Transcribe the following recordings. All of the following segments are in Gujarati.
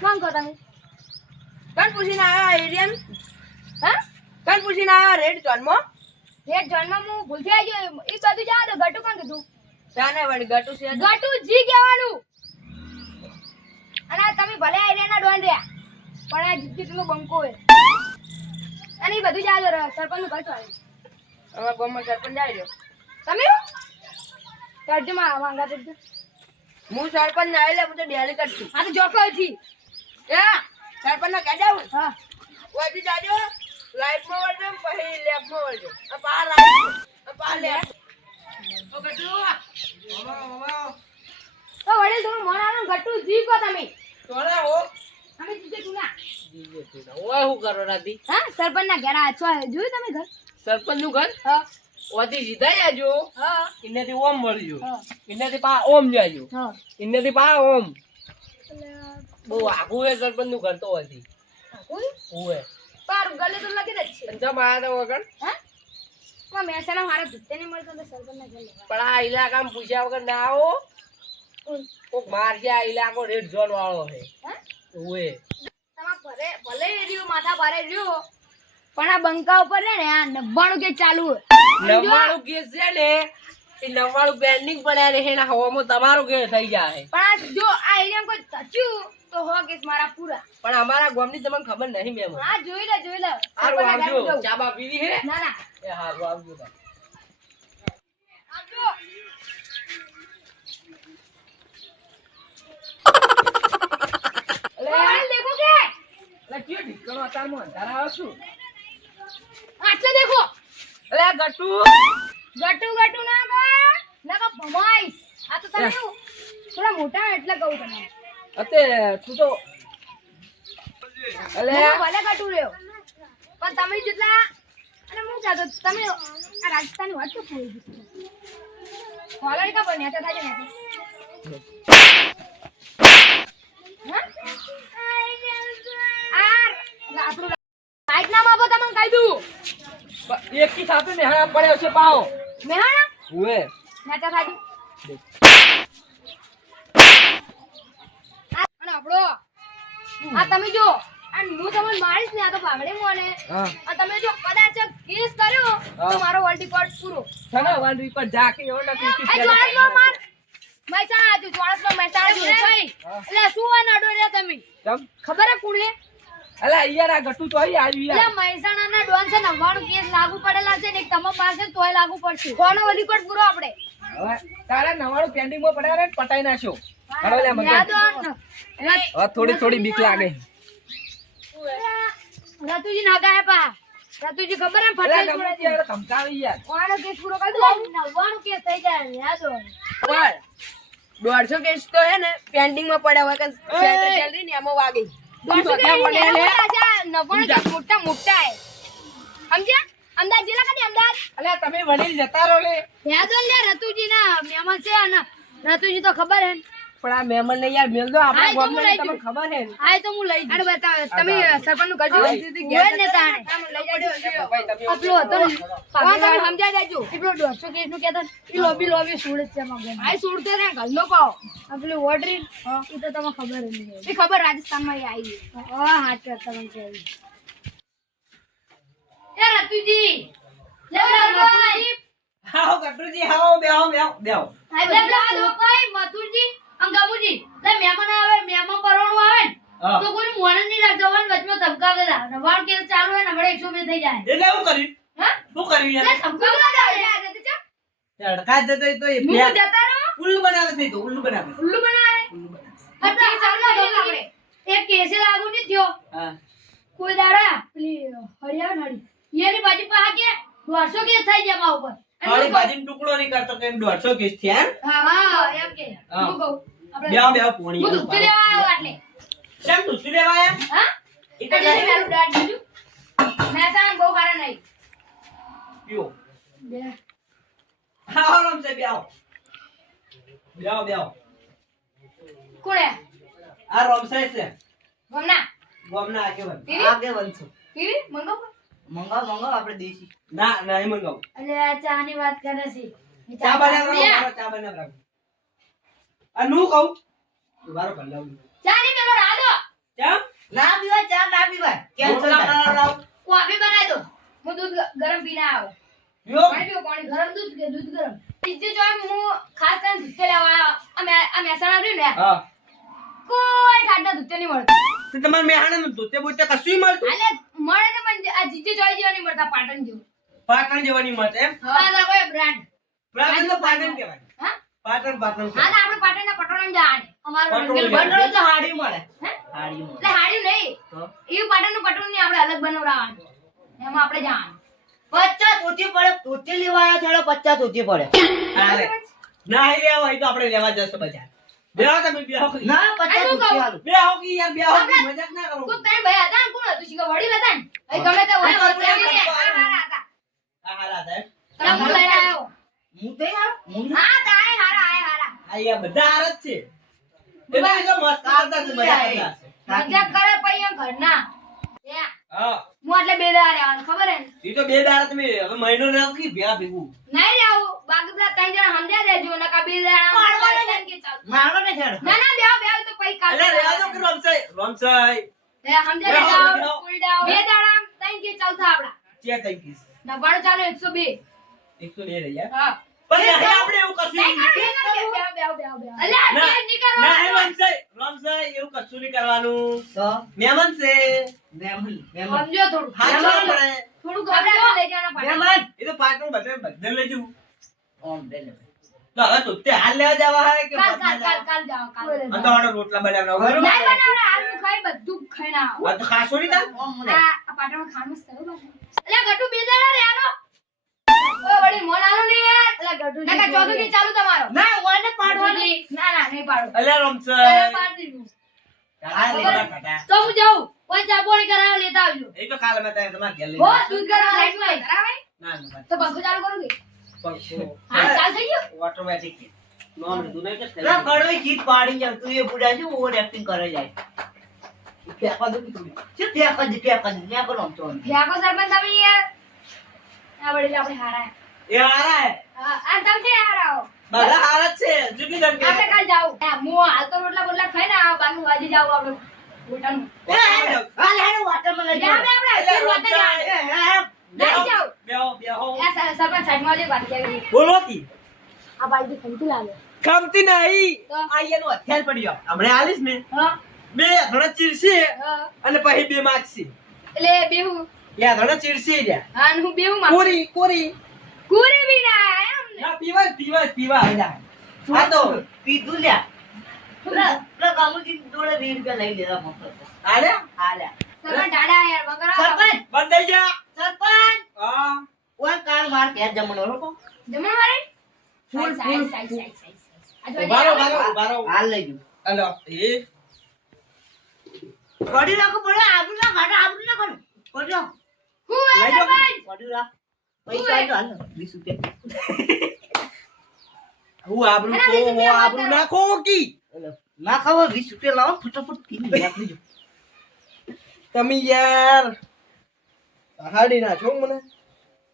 માંગો તમે કણ પૂછીને આવ્યા એરિયન હા કણ પૂછીને આવ્યા રેડ જોનમાં રેટ જન્મ હું ભૂલથી આવી ગયો એ બધું જવા દો ગટુ કોણ કીધું તાને વળી ગટુ છે ગટુ જી કહેવાનું અને તમે ભલે આઈડિયાના ડોન રહ્યા પણ આ જેટલો બંકો હોય અને એ બધું જવા દો સરપંચનું ઘર અમારા ગામમાં સરપંચ આવી ગયો તમે કરજો માં માંગા કરજો હું સરપંચ ના આવેલા હું તો ડેલી કરતી. આ તો જોકો હતી એ સરપંચ ના કહી દઉં હા. ઓયથી જાજો લાઈફમાં વળજો પછી પછી લેબમાં વળજો. આ પાર લાઈફ આ પાર લેબ ઓ ગટુ તો વડીલ તમે મોન આનો ગટુ જી કો તમે. તોરે હો. અમે જીજે તુના ઓય હું કરો રાધી? હા સરપંચ ના ઘેર આછો જોયું તમે ઘર? સરપંચનું ઘર? હા. ઓથી સીધા જાજો. ઇન્નેથી ઓમ મળજો. ઇન્નેથી પા ઓમ જાજો. ઇન્નેથી પા ઓમ. બહુ આઘું હે સરપંચનું ઘર તો હતી ઓય પાર ગલે તો લગી જ છે. પંચા મારા તો વગર? હા? માં મારા જૂતે નહીં મળતો તો સરપંચ ના ઘેર પણ આ ઇલાકામાં પૂછ્યા વગર ના આવો. કોક મારશે આ ઇલાકો રેડ ઝોન વાળો છે તમાર ભલે માથા ભારે રહ્યું. પણ આ બંકા ઉપર છે ને આ નવ્વાણું કે ચાલુ નવ્વાણું કેસ છે ને એ નવ્વાણું બેન્ડિંગ પડ્યા રહે એના હવામાં તમારું કે થઈ જાય. પણ આ જો આ એરિયા કોઈ ટચ્યું તો હો કેસ મારા પૂરા. પણ અમારા ગામની તમને ખબર નહીં મેમ. હા જોઈ લે જોઈ લે. હારું આવજો. ચા બા પીવી હે? ના ના. એ હારું આવજો. આવજો. અલે. દેખો કે. અલે કયો ઢીકણો અતારમાં અંધારા આવે છું? આટલે દેખો અલે ગટુ. ગટુ ગટુ ના કર ના કર ભમાઈશ. આ તો તમે થોડા મોટા એટલે કહું તમને. અતે તું તો અલે ભલે ગટુ રહ્યો. પણ તમે જેટલા અને હું કહેતો તમે આ રાજસ્થાની વાત તો પૂરી દીધી કોલર કા બન્યા તો થાય ને હા? આ આપણું લાઈટ ના બાબત તમને કહી દઉં. એક સાથે મેહણા પડ્યો છે પાઓ મેહાણા હુએ. નાચા થાજી અને આપણો આ તમે જો અને હું તમને મારીશ ને આ તો ભાગડે મોને આ તમે જો કદાચ કેસ કર્યો તો મારો વર્લ્ડ રેકોર્ડ પૂરો. ચલો વન વીક જાકે એવો નથી કે આ ચોરસમાં માર. મહેસાણા આજુ ચોરસમાં મહેસાણા ભાઈ એટલે શું આ નડો રે તમે ખબર હે કોણ અલે યાર આ ગટુ તો અહીં યાર. મહેસાણાના ડોન છે નવ્વાણું કેસ લાગુ પડેલા છે ને એક પાસે તોય લાગુ પડશે. કોનો રેકોર્ડ પૂરો આપણે? હવે તારા નવાણું પેન્ડિંગમાં પડ્યા રે પટાઈ નાખ્યો. લે. હવે થોડી થોડી બીક લાગે. રતુજી નાગા હે પા. રતુજી ખબર હે અલે ફટેલ ગમે ધમકાવી યાર. કોનો કેસ પૂરો કરી દો? નવ્વાણું કેસ થઈ જાય યાદ હોય. પણ દોઢસો કેસ તો હે ને પેન્ડિંગમાં પડ્યા હોય કે સેન્ટર ગેલરી ને એમાં વાગી. મોટા મોટા સમજ્યા? અમદાવાદ જિલ્લા કદી અમદાવાદ. અલે તમે વડીલ જતા રહો લે. યાદ લે રતુજી ના મહેમાન છે અને રતુજી તો ખબર હે પણ આ મહેમાન ને યાર મેલ દો હા, આપણા હું લઈ તમને ખબર હે. આ તો હું લઈ અરે બતાવો તમે સરપંચનું કરજો. હોય ને તાણે. આપલો હતો ને. કોણ તમે સમજાઈ દેજો એટલો 150 કેસનું? કહેતા એ લોબી લોબી સુરત છે મગન આ સુરત ને ઘર નો આ પેલી ઓર્ડર એ તો તમને ખબર હે એ ખબર રાજસ્થાનમાં આવી હા હાથ કરતા મને કે. એ રતુજી. લેવડા રતુજી. હાઓ ગટુજી હાઓ બેહો બેહો બેહો. લેવડા લોકોય મથુરજી. અને ગમુજી લે મહેમાન આવે મહેમાન પરવાનું આવે ને તો કોઈ મોણસ નહીં રાખતો હોય વચમાં ધમકાવે લા રવાડ કેસ ચાલુ હોય ને હમણાં એકસો બે થઈ જાય. એટલે હું કરી? હા? હું કરી યાર? જતી ચા. તડકા જતો તો એ હું જતા રહો. ઉલ્લુ બનાવે છે તો ઉલ્લુ બનાવે. ઉલ્લુ બનાવે. આપણે ચાલુ આપણે એક કેસે લાગુ નહીં થયો. હા. કોઈ દાડા પેલી હરિયાણ હળી. એની બાજુ પાસે કે દોઢસો કેસ થઈ જાય મા ઉપર. હું કહું, ટુકડો નહીં કરતો કે એમ દોઢસો કેસ થયા? હા હા એમ કે. હા. હું કહું આપણે બેહો બેહો પોણી હું દૂધ લેવા એટલે કેમ દૂધ લેવા આયા? હા? એટલે નહીં. પેલું દાળ દીધું. મહેસાણા બહુ ખારા નહીં. પીઓ. બે. આવો સે બેહો. બેહો, બેહો. કોણે? આ રમશે છે. ગમના? ગમના આગે વન આગે વન છું. પીવી? મંગાવ મંગાવ મંગાવ આપણે દેશી. ના ના એ મંગાવ. અલે આ ચા ની વાત કરે છે. ચા બનાવ ચા બનાવરાવો. અને હું કહું. તું મારો ભલાવું. ચા ની પેલો રાદો કેમ ના પીવા ચા ના પીવા કેન્સલ રોટલા કોફી બનાવી દો હું દૂધ ગરમ પીને આવો. પીઓ. પાણી પીઓ પાણી. ગરમ દૂધ કે દૂધ ગરમ? બીજે જો હું ખાસ કરીને દૂધ લેવા આવ્યો. આ આ મહેસાણા રહ્યું ને? કોઈ ઠાડા દૂધ નહીં મળતું. તો તમારે મેહાણાનું દૂધ તે બોલતે કશુંય મળતું? અને મળે ને પણ આ જીજે જોઈ જવાની મળતા પાટણ જેવું. પાટણ જેવાની મળે એમ? હા. ના કોઈ બ્રાન્ડ. પાટણ તો પાટણ કહેવાય. હા? પાટણ પાટણ હા. ના આપણે પાટણના પટોળામાં જાણે અમારું રંગીલું. પટોળું તો હાડી મળે. હે? હાડી મળે. એટલે હાડી નહીં. તો? પાટણનું પટોળું નહીં આપણે અલગ બનાવડાવવાનું એમાં આપણે જાણ પચાસ ઓછી પડે ઓછી લેવાના છોડો પચાસ ઓછી પડે. ના લેવા હોય તો આપણે લેવા જશે બજાર. બેહો તમે બેહો. ના પચાસ? હાલું. બેહો કી યાર બેહો. મજાક ના કરો. કોક ત્રણ ભાઈ હતા કોણ હતું? શીખર વડીલ હતા ને? ગમે તે હોય હારા હતા હારા હતા. પેલા હું લઈને આવ્યો હું તો યાર હું હા તારે હારા આય હારા. આ યાર બધા હારા જ છે. એટલે તો મસ્ત કરતા છે, મજા. મજાક કરે પછી એમ ઘરના હા. હું એટલે બે દાડા રહેવાનું ખબર હે ને? તો બે દાડા તમે હવે મહિનો ના કી ભેગા ભેગું? નહીં રહેવું. બાકી બધા ત્રણ જણા સમજ્યા દેજો નકા બે દાડા પાડવાના છે. કે ચાલ. ને છેડ ના ના બેહો બેહો તો પછી કાલ અલ્યા રેવા દો કે રમસાઈ? રમસાઈ. એ સમજ્યા દેજો, કુલ ડાઉન. બે દાડા ત્રણ કે ચાલતા આપડા. ચે થઈ ગઈ નવ્વાણું ચાલે એકસો બે. એકસો યાર હા. પણ આપણે એવું કશું એવું કશું નહીં કરવાનું. મહેમાન છે. મહેમાન મહેમાન. સમજો થોડું. આપણે આમાં લઈ જવાના મહેમાન. એ તો પાટણ બધે બધે લઈ જવું. ઓમ બે તો હવે તો તે હાલ લેવા જવા હે કે કાલ, કાલ, કાલ, કાલ જાઓ, કાલ. અને તમારો રોટલા બનાવડાવો બરોબર? નહીં બનાવડે, હાલ હું ખાઈ બધું ખાઈને આવું. આ તો ખાશો નહીં તાર? આ આ પાટણમાં ખાવાનું મસ્ત છે, હો બાપુ. અલ્યા, ગટુ બે રે આનો. ઓય, વળી મોન આલો નહીં યાર. નકર ચોથું દી ચાલુ તમારો. ના ઓને પાડવાનું ના, ના, નહીં પાડું. અલ્યા અરે, રમસાઈ દીધું. આ લેવા કાઢા. તો હું જાઉં. કોઈ ચા પાણી લેતા આવજો. એ તો કાલે મેં તમારે ઘેર લઈ હો, જઈશ. દૂધ ગરમ લાઈટમાં કરાવે? ના ના તો પંખો ચાલુ કરું કે? પંખો. હા, ચાલ થઈ ગયું? ઓટોમેટિક છે. નોમ કે ના ગયું. કડવી પાડી જાય તું એ બુડા છે ઓવર એક્ટિંગ કરે જાય ફેંકવા દો કે થોડી. શું ફેંકવા દે ફેંકવા દે ત્યાં તો ફેંકો સરપંચ તમે યાર. આ વળી આપણે હારા. એ હારા હે. આ તમે ક્યાં હારા બધા હારા છે જુદી દંડ આપણે કાલ જાવું. હા, હાલ તો રોટલા બોટલા ખાઈને આવું, બાકી વાજે જાવું આપણે. એ, હાલ લઈ જાઓ. એ, હે, નહીં જાઉં. બેહો બેહો આ સર- સરપંચ સાઈડમાં આવજો, બાકી આવી જઈએ. બોલો તી. આ બાજુ ખમતું લાગે. ખમતી નહીં. આ એનું હથિયાર પડ્યો હમણે આલીસ ને બે ઘણા ચીરશે અને પછી બે માગશે. એટલે બેહું. યા ઘણા ચીરશે રહ્યા હા, હું બેહું માં. કોરી કોરી. કોરી બી ના આયા એમ ને. ના પીવા પીવા પીવા હજા આ તો પીધું લ્યા. પેલા પેલા ગામુજી જોડે વીસ રૂપિયા લઈ લીધા મફત આલે હાલ્યા સરપંચ દાડા યાર, બગરા સરપંચ બંધ થઈ જા સરપંચ! હા. ઓય કાલ માર ઘેર જમણો લોકો? ફૂલ, સાઈ, ફૂલ. સાઈ, સાઈ, સાઈ, સાઈ, સાઈ. આ જો ઊભા રહો, અહીંયા ઊભા રહો, ઊભા રહો. હાલ લઈ જઉં અલો એ. કડી રાખો પડે આબુ ના કાઢો આબુ ના. કાઢો કડી રાખો. હું લઈ જાઓ. સરપંચ. રાખ. પૈસા તો હાલ વીસ રૂપિયા. હું આબરૂ રૂપિયા હું આબરૂ વાત કી? એટલે ના રૂપિયા લાવો ફટાફટ પી આપી દો. તમે યાર હાડી ના છો મને.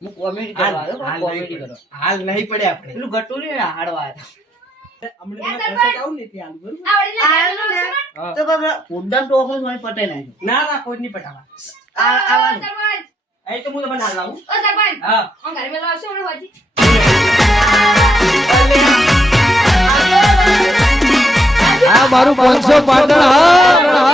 હું કોમેડી કરવા આવ્યો હાલ કોમેડી નહીં કરો. પડે. હાલ નહીં પડે આપણે. પેલું ગટુ ને હાડવા મારું પાંચસો પાટણ હા.